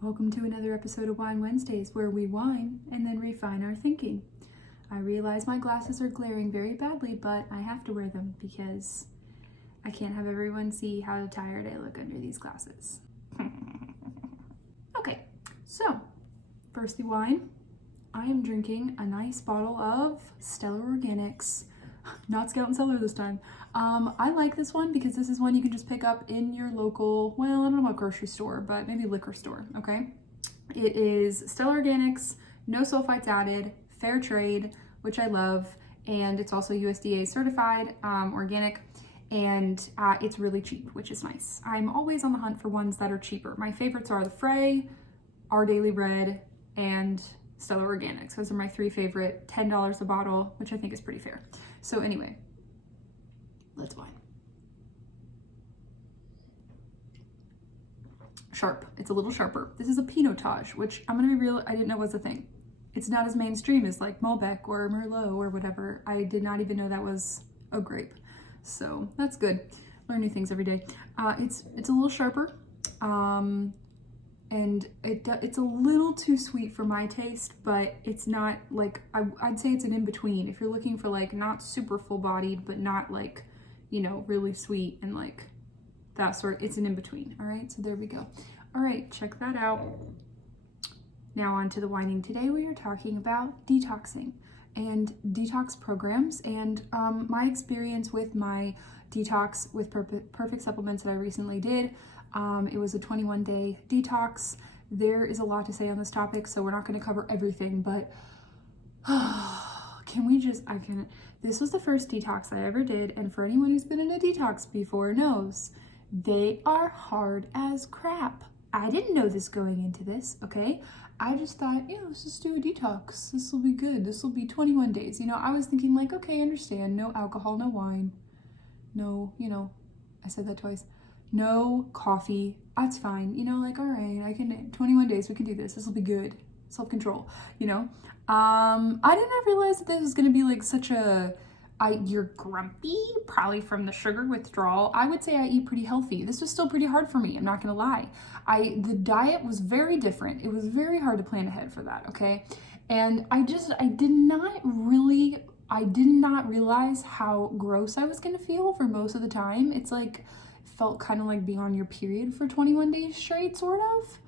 Welcome to another episode of Wine Wednesdays, where we wine and then refine our thinking. I realize my glasses are glaring very badly, but I have to wear them because I can't have everyone see how tired I look under these glasses. Okay, so first the wine. I am drinking a nice bottle of Stellar Organics, not Scout and Cellar this time. I like this one because this is one you can just pick up in your local, well, I don't know about grocery store, but maybe liquor store, okay? It is Stellar Organics, no sulfites added, fair trade, which I love, and it's also USDA certified, organic, and it's really cheap, which is nice. I'm always on the hunt for ones that are cheaper. My favorites are the Frey, Our Daily Red, and Stellar Organics. Those are my three favorite, $10 a bottle, which I think is pretty fair. So anyway, let's wine. Sharp. It's a little sharper. This is a Pinotage, which I'm gonna be real, I didn't know was a thing. It's not as mainstream as like Malbec or Merlot or whatever. I did not even know that was a grape. So that's good. Learn new things every day. It's a little sharper. And it's a little too sweet for my taste, but it's not like, I'd say it's an in-between. If you're looking for like not super full-bodied, but not like, you know, really sweet and like that sort, it's an in-between. All right, so there we go. All right, check that out. Now on to the whining. Today we are talking about detoxing and detox programs and my experience with my detox with perfect supplements that I recently did. It was a 21-day detox. There is a lot to say on this topic, so we're not going to cover everything, but this was the first detox I ever did, and for anyone who's been in a detox before knows, they are hard as crap. I didn't know this going into this, okay? I just thought, yeah, let's just do a detox. This will be good. This will be 21 days. You know, I was thinking like, okay, I understand. No alcohol, no wine. No, you know, I said that twice. No coffee. That's fine. You know, like, all right, I can, 21 days, we can do this. This will be good. Self-control, you know? I did not realize that this was going to be like such a, you're grumpy, probably from the sugar withdrawal. I would say I eat pretty healthy. This was still pretty hard for me. I'm not going to lie. The diet was very different. It was very hard to plan ahead for that. Okay. And I did not realize how gross I was going to feel for most of the time. It's like, felt kind of like being on your period for 21 days straight, sort of.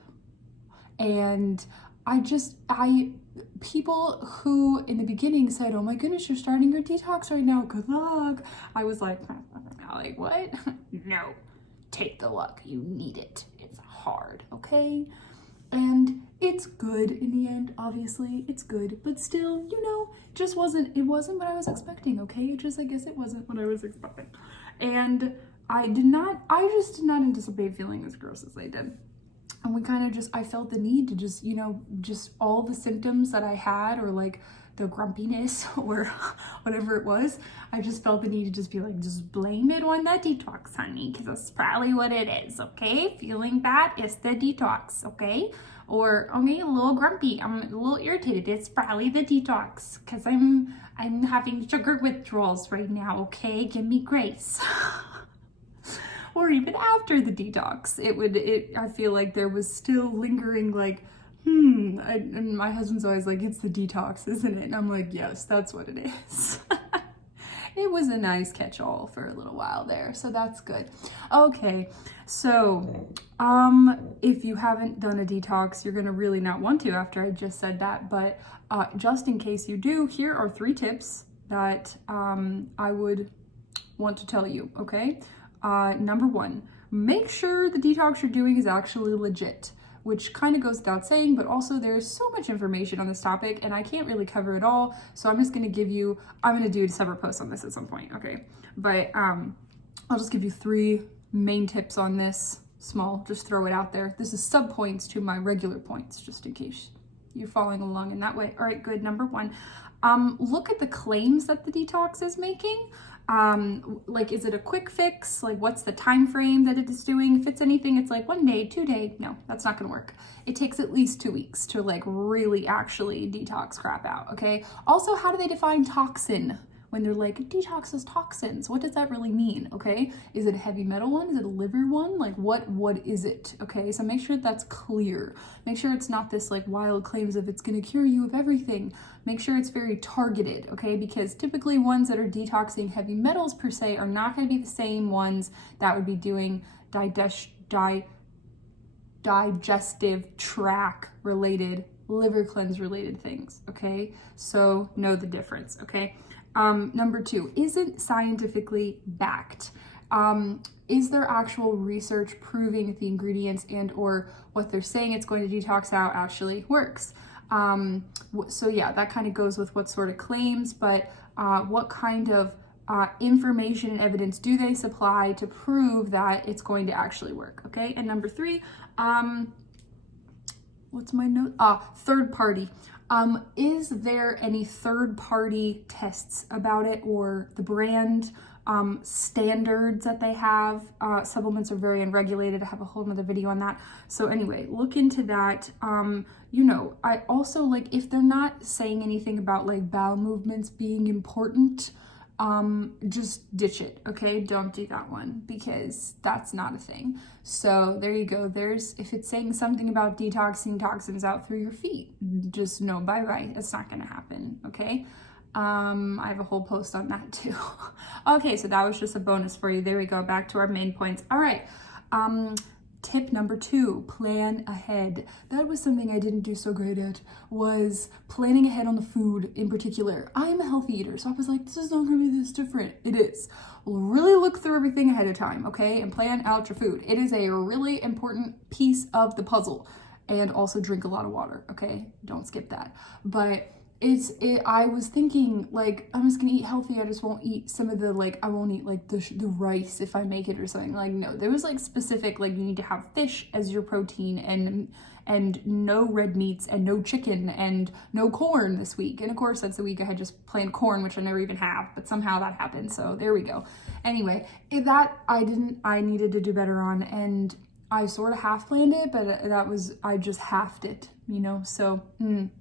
And people who in the beginning said, oh my goodness, you're starting your detox right now, good luck. I was like what? No, take the luck, you need it. It's hard, okay? And it's good in the end, obviously, it's good, but still, you know, it wasn't what I was expecting, okay? I guess it wasn't what I was expecting. And I just did not anticipate feeling as gross as I did. And we kind of I felt the need to just, you know, just all the symptoms that I had, or like the grumpiness or whatever it was, I just felt the need to just be like, just blame it on the detox, honey, because that's probably what it is, okay? Feeling bad, it's the detox, okay? Or, okay, a little grumpy, I'm a little irritated, it's probably the detox, because I'm having sugar withdrawals right now, okay? Give me grace. Or even after the detox, I feel like there was still lingering like, and my husband's always like, it's the detox, isn't it? And I'm like, yes, that's what it is. It was a nice catch-all for a little while there, so that's good. Okay, so if you haven't done a detox, you're gonna really not want to after I just said that, but just in case you do, here are 3 tips that I would want to tell you, okay? Number 1, make sure the detox you're doing is actually legit, which kind of goes without saying, but also there's so much information on this topic and I can't really cover it all. So I'm just going to I'm going to do a separate post on this at some point. Okay. But, I'll just give you 3 main tips on this. Small, just throw it out there. This is sub points to my regular points, just in case you're following along in that way. All right, good. Number 1, look at the claims that the detox is making. Like, is it a quick fix? Like, what's the time frame that it is doing? If it's anything, it's like 1 day, 2 day. No, that's not gonna work. It takes at least 2 weeks to like really actually detox crap out, okay? Also, how do they define toxin? when they're like, detoxes toxins, what does that really mean? Okay, is it a heavy metal one? Is it a liver one? Like what is it? Okay, so make sure that's clear. Make sure it's not this like wild claims of it's going to cure you of everything. Make sure it's very targeted, okay, because typically ones that are detoxing heavy metals per se are not going to be the same ones that would be doing digestive tract related, liver cleanse related things, okay? So know the difference, okay? Number 2, isn't scientifically backed. Is there actual research proving that the ingredients and or what they're saying it's going to detox out actually works? So yeah, that kind of goes with what sort of claims, but what kind of information and evidence do they supply to prove that it's going to actually work, okay? And number 3, what's my note? Third party. Is there any third party tests about it or the brand standards that they have? Supplements are very unregulated. I have a whole nother video on that. So anyway, look into that. You know, I also like if they're not saying anything about like bowel movements being important, just ditch it, okay? Don't do that one because that's not a thing. So there you go. If it's saying something about detoxing toxins out through your feet, just no, bye-bye. It's not gonna happen, okay? I have a whole post on that too. Okay, so that was just a bonus for you. There we go, back to our main points. All right, tip number 2, plan ahead. That was something I didn't do so great at, was planning ahead on the food in particular. I'm a healthy eater, so I was like, this is not gonna be this different. It is. Really look through everything ahead of time, okay? And plan out your food. It is a really important piece of the puzzle. And also drink a lot of water, okay? Don't skip that. But I was thinking like I'm just gonna eat healthy. I just won't eat some of the like I won't eat like the rice if I make it or something. Like no, there was like specific like you need to have fish as your protein and no red meats and no chicken and no corn this week. And of course that's the week I had just plain corn, which I never even have, but somehow that happened. So there we go. Anyway, I needed to do better on, and I sort of half planned it, but I just halved it, you know, so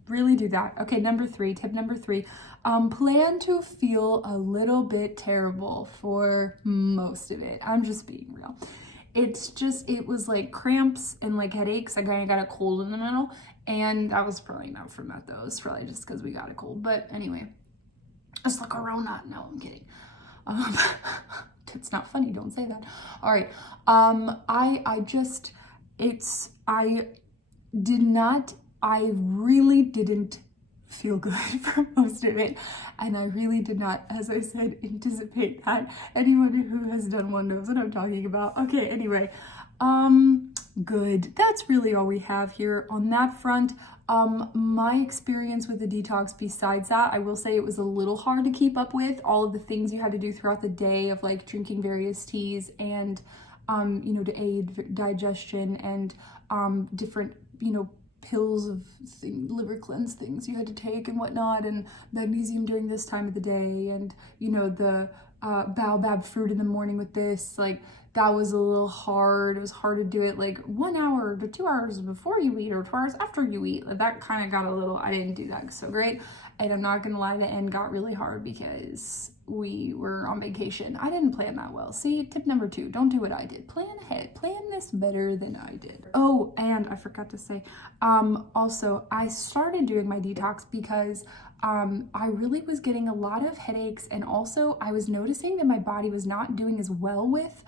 really do that. Okay, tip number 3, plan to feel a little bit terrible for most of it. I'm just being real. It was like cramps and like headaches. I kind of got a cold in the middle, and that was probably not from that though. It's probably just because we got a cold, but anyway, it's the corona. No, I'm kidding. It's not funny, don't say that. All right, I really didn't feel good for most of it, and I really did not, as I said, anticipate that. Anyone who has done one knows what I'm talking about. Okay, anyway, good. That's really all we have here on that front. My experience with the detox, besides that, I will say it was a little hard to keep up with all of the things you had to do throughout the day of like drinking various teas and, you know, to aid digestion and different, you know, pills of liver cleanse things you had to take and whatnot, and magnesium during this time of the day, and, you know, the baobab fruit in the morning with this, like, that was a little hard. It was hard to do it like 1 hour to 2 hours before you eat or 2 hours after you eat. That kind of got a little, I didn't do that so great. And I'm not gonna lie, the end got really hard because we were on vacation. I didn't plan that well. See, tip number 2, don't do what I did. Plan ahead. Plan this better than I did. Oh, and I forgot to say, also, I started doing my detox because I really was getting a lot of headaches, and also I was noticing that my body was not doing as well with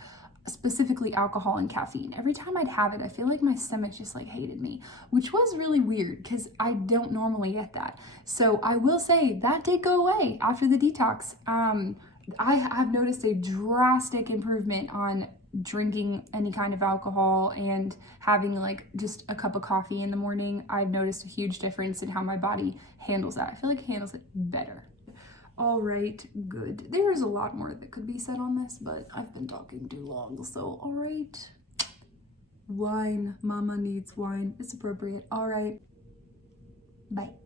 specifically alcohol and caffeine. Every time I'd have it, I feel like my stomach just like hated me, which was really weird because I don't normally get that. So I will say that did go away after the detox. I have noticed a drastic improvement on drinking any kind of alcohol and having like just a cup of coffee in the morning. I've noticed a huge difference in how my body handles that. I feel like it handles it better. All right, good. There's a lot more that could be said on this, but I've been talking too long, so all right. Wine. Mama needs wine. It's appropriate. All right. Bye.